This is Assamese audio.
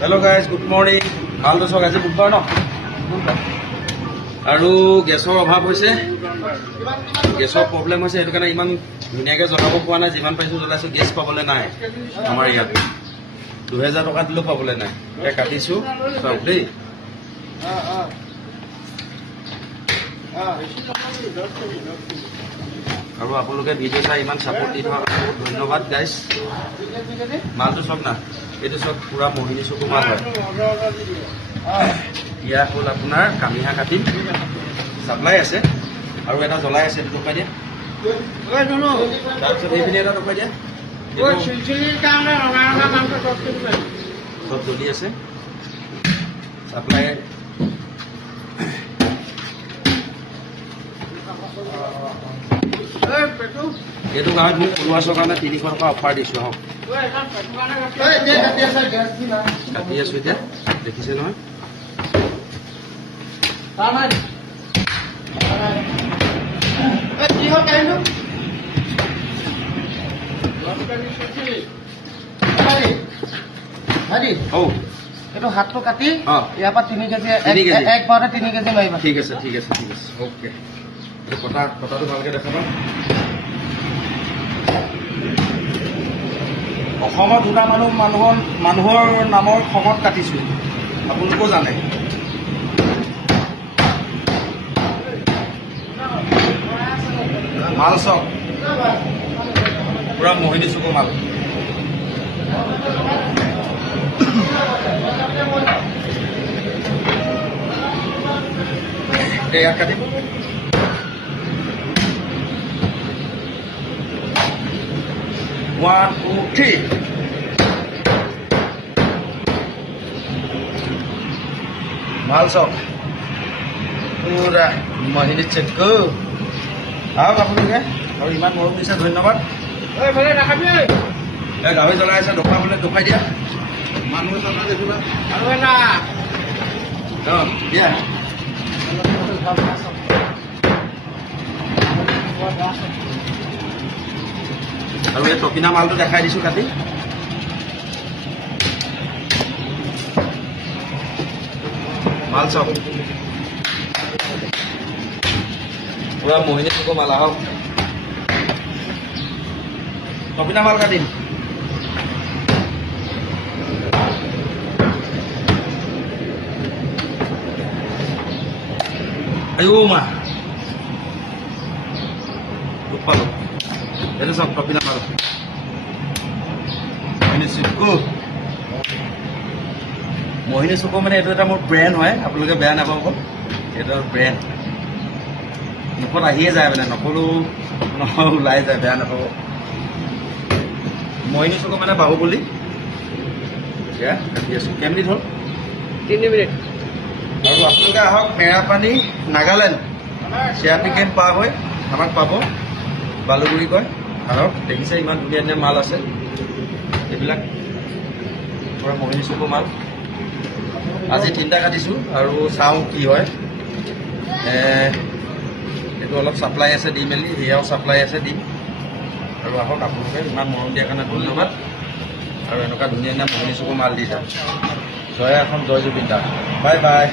Hello' guys, good morning. ভালটো চাওক, আজি বুধবাৰ ন, আৰু গেছৰ অভাৱ হৈছে, গেছৰ প্ৰব্লেম হৈছে। সেইটো কাৰণে ইমান ধুনীয়াকৈ জ্বলাব পৰা নাই। যিমান পাইছোঁ জ্বলাইছোঁ, গেছ পাবলৈ নাই আমাৰ ইয়াত। 2000 টকা দিলেও পাবলৈ নাই। এতিয়া কাটিছোঁ, চাওক দেই। আৰু আপোনালোকে ভিডিঅ' চাই ইমান ছাপোৰ্ট দি থকা বহুত ধন্যবাদ গাইজ। মালটো চাওক না, এইটো চাওক, পুৰা মোহিনী চকু মাল হয়। ইয়া হ'ল আপোনাৰ কামিহা কাটিম, চাপ্লাই আছে, আৰু এটা জ্বলাই আছে, এইটো টকাই দিয়া। তাৰপিছত এইপিনে এটা টকাই দিয়া। চব জ্বলি আছে, চাপ্লাই। এইটো গাঁৱত মোক ফুল ৱাছৰ কাৰণে 300 টকা অফাৰ দিছোঁ। আহক, কাটি আছোঁ এতিয়া, দেখিছে নহয়। এইটো হাতটো কাটি ইয়াৰ পৰা 3 কেজি, এক বাৰতে 3 কেজি মাৰিবা। ঠিক আছে, ঠিক আছে, ঠিক আছে, অ'কে। কটাটো ভালকৈ দেখাবা। অসমত 2টা মানুহৰ নামৰ খঙত কাটিছোঁ, আপোনালোকেও জানে। মাল চক পুৰা মোহিনী চকু মাল। ইয়াত কাটিম। One, two, three. মাল চক পুৰা মোহিনী চকু। আহক আপোনালোকে, আৰু ইমান মৰম দিছে, ধন্যবাদ। গাহৰি জ্বলাই আছে, ঢকাবলৈ ঢকাই দিয়া। মানুহ জ্বলাই দেখিবা দিয়া। আৰু এই টকিনা মালটো দেখাই দিছোঁ কাটি। মাল চক পুৰা মোহিনী চকু মাল। আহক, টকিনা মাল কাটিম। আইও মা, দুখ পালোঁ। এইটো চাওক, টকিনা মাল, মোহিনী চকু। মোহিনী চকু মানে এইটো এটা মোৰ ব্ৰেণ্ড হয়, আপোনালোকে বেয়া নাপাব। এইটো ব্ৰেণ্ড মুখত আহিয়ে যায়, মানে নকলেও নহয়, ওলাই যায়, বেয়া নাপাব। মোহিনী চকু মানে বাহুবলী। এয়া কাটি আছোঁ। কেইমিনিট হ'ল? 3 মিনিট। আৰু আপোনালোকে আহক, মেৰাপানী, নাগালেণ্ড, চিয়াপি কেম্প পাৰ হৈ আমাক পাব, বালুগুৰি কয়। আহক, দেখিছে ইমান ধুনীয়া ধুনীয়া মাল আছে। এইবিলাক পুৰা মোহিনী চকু মাল। আজি 3টা কাটিছোঁ, আৰু চাওঁ কি হয়। এইটো অলপ চাপ্লাই আছে, দি মেলি সেয়াও চাপ্লাই আছে, দিম। আৰু আহক, আপোনালোকে ইমান মৰম দিয়াৰ কাৰণে ধন্যবাদ। আৰু এনেকুৱা ধুনীয়া ধুনীয়া মোহিনী চকু মাল দি যাম। জয় অসম, জয় জুবিন দা। Bye bye.